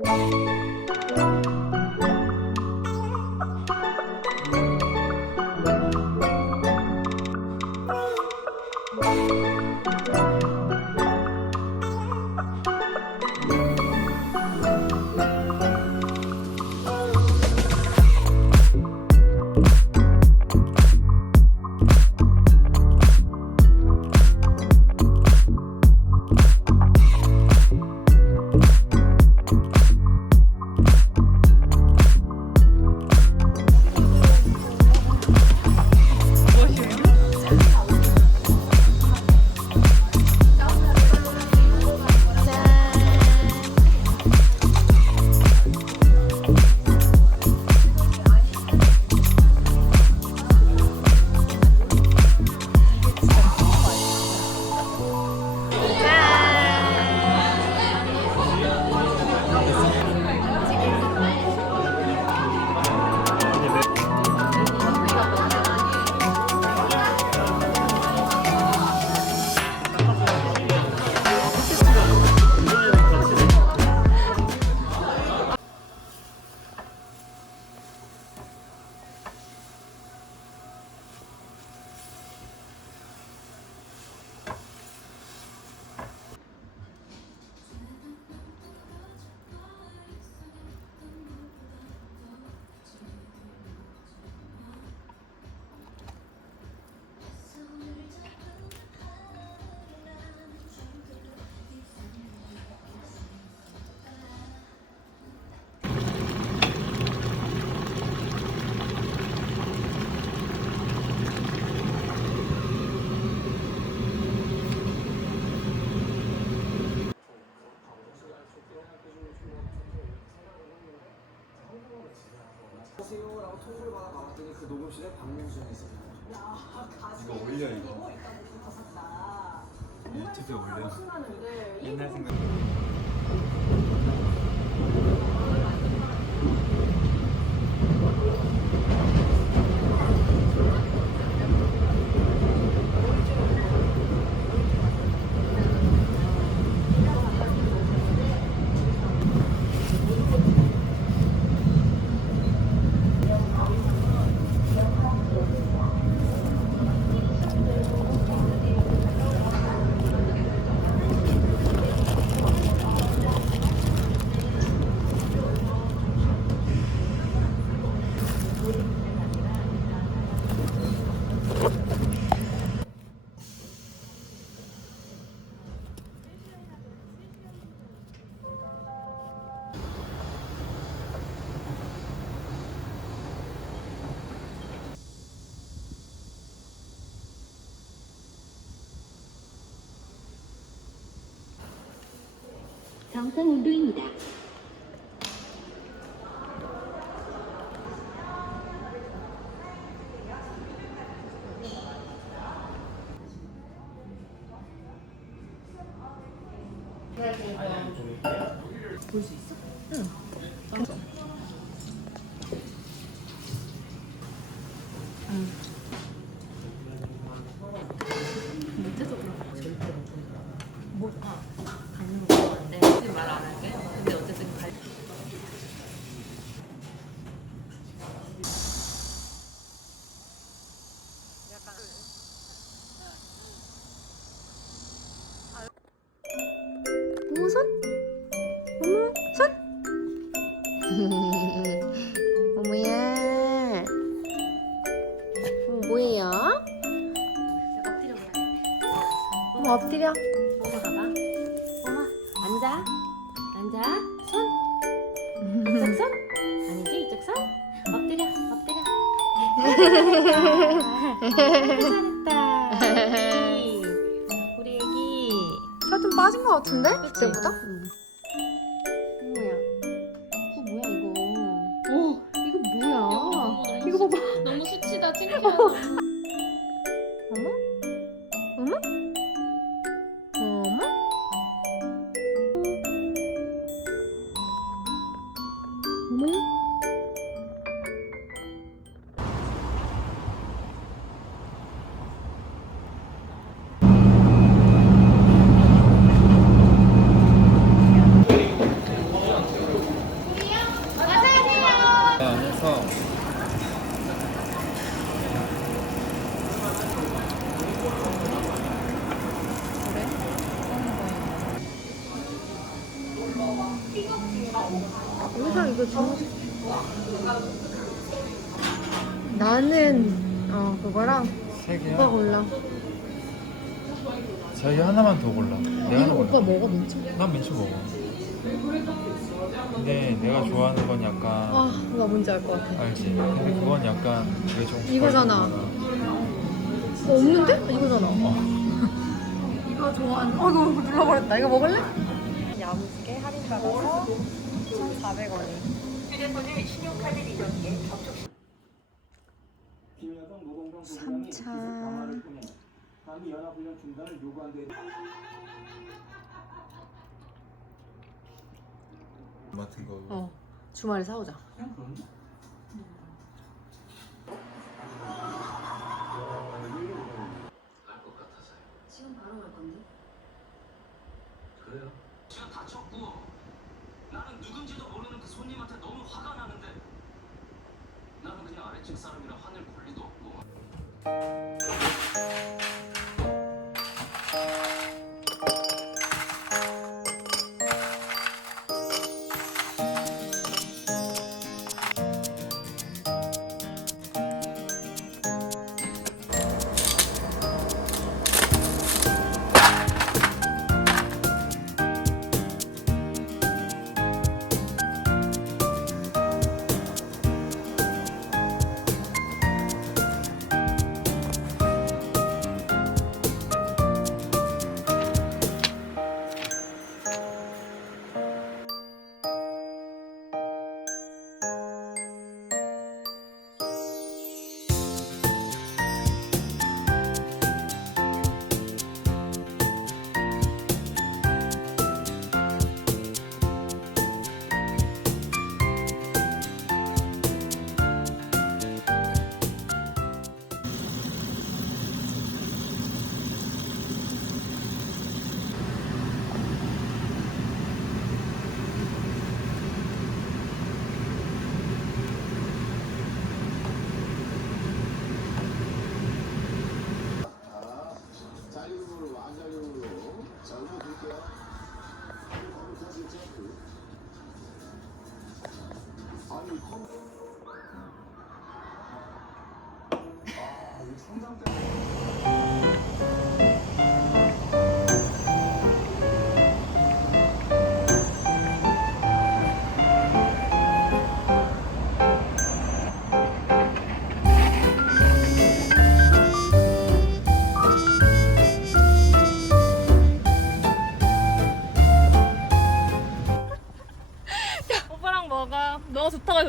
안녕 통보를 받아 나왔더니 그 녹음실에 박명수가 있었어요. 이거 올려 이거. 유튜브에 올려. 옛날 생각 정상 온도입니다. 말안 할게. 근데 어쨌든 갈. 어머 손? 어머 손? 어머야 어머 뭐예요? 엎드려 그래. 어머 엎드려 엄마 가봐. 엄마 앉아. 앉아. 손. 이쪽 손? 아니지 이쪽 손? 엎드려. 엎드려. 잘했다. 우리 애기. 우리 애기. 살 좀 빠진 것 같은데? 그때보다? 나는 어 그거랑 세 개야? 오빠 골라. 자기 하나만 더 골라. 내가 하나 오빠 골라. 먹어 먼저. 난 민초 먹어. 근데 내가 좋아하는 건 약간 아나 뭔지 알 것 같아. 알지. 근데 그건 약간 왜 좀. 어, 아, 이거잖아. 어, 없는데? 이거잖아. 이거 좋아하는. 어 이거 눌러버렸다. 이거 먹을래? 야무지게 할인받아서 1,400원이. 휴대폰을 신용카드 리더기에 접촉. 3차 맡은 거. 어 주말에 사오자 지금 바로 갈 건데? 그래요? 제가 다쳤고 나는 누군지도 모르는 그 손님한테 너무 화가 나는데 나는 그냥 아래층 사람이라 화낼 권리도 없고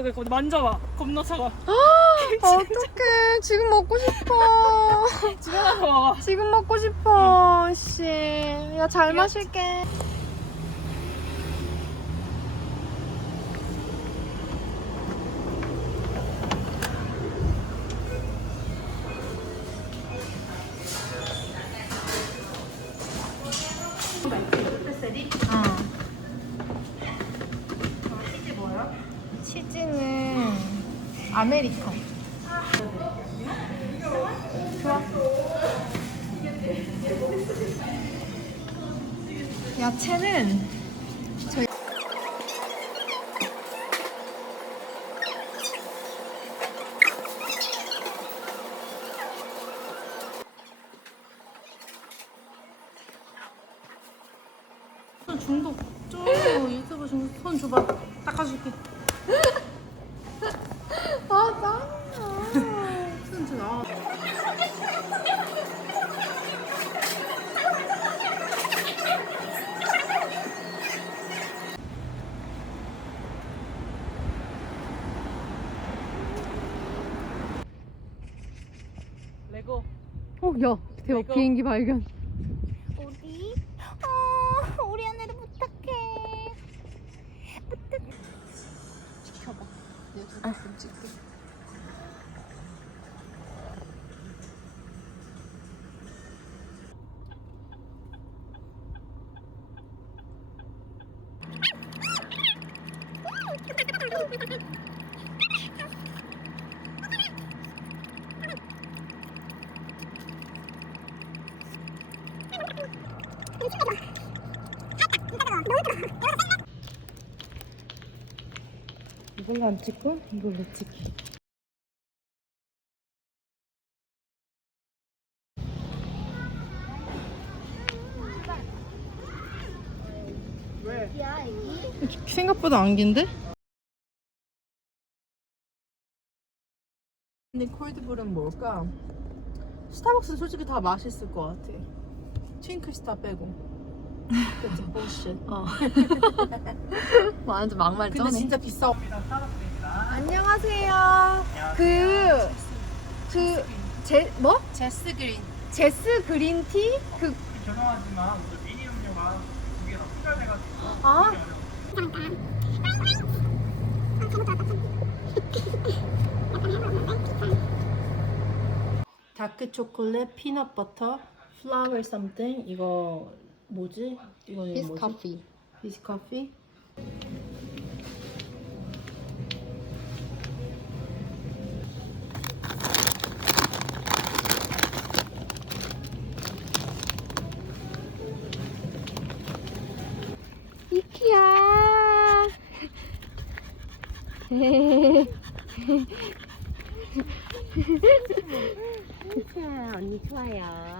해서 그랬거든. 만져봐. 겁나 차가. 어떡해 지금 먹고 싶어 집에 가서 먹어. 지금 먹고 싶어 씨 야 잘 마실게 아메리칸. 좋아. 야채는 어, 야, 대박 이거- 비행기 발견. 어디? 어, 우리 언니를 부탁해. 지켜봐. 내가 아. 좀 찍게. 이걸로 안 찍고 이걸로 찍기 생각보다 안 긴데? 근데 콜드브는 뭘까? 스타벅스는 솔직히 다 맛있을 것 같아 칭크스타 빼고 그치, bullshit. 어. 완전 막말 근데 진짜 비싸. 안녕하세요. 그, 그, 제, 뭐? 제스 그린. 제스 그린티? 그, 죄송하지만 오늘 미니 음료가 두 개가 품절돼가지고 아, 다크 초콜릿, 피넛 버터, 플라워 something. 이거 뭐지? 이거는 뭐지? 커피. 피스 커피. 이키야 언니 좋아요.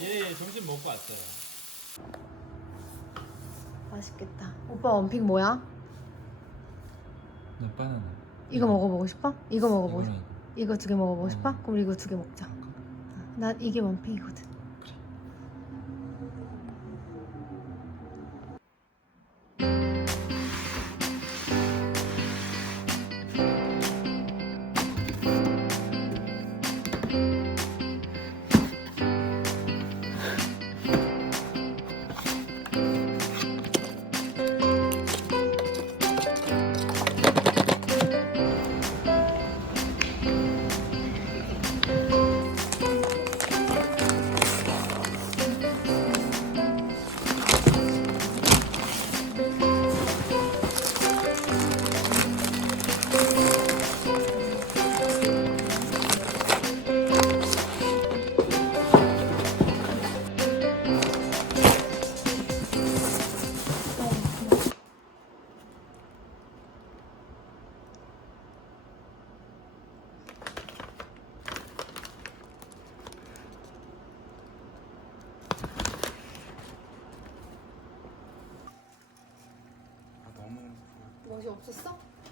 예, 먹고 왔어요. 맛있겠다. 오빠 원픽 뭐야? 나 바나나. 이거 먹어보고 싶어? 이거 먹어보고 싶어? 이거는 이거 두 개 먹어보고 음. 싶어? 그럼 이거 두 개 먹자. 난 이게 원픽이거든.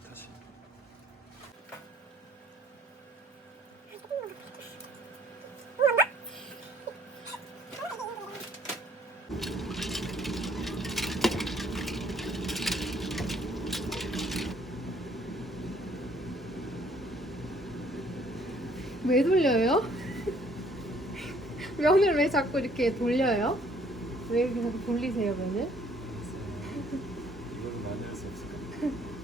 다시. 왜 돌려요? 면을 왜 자꾸 이렇게 돌려요? 왜 이렇게 돌리세요, 면을? 이거를 만들 수 없을까?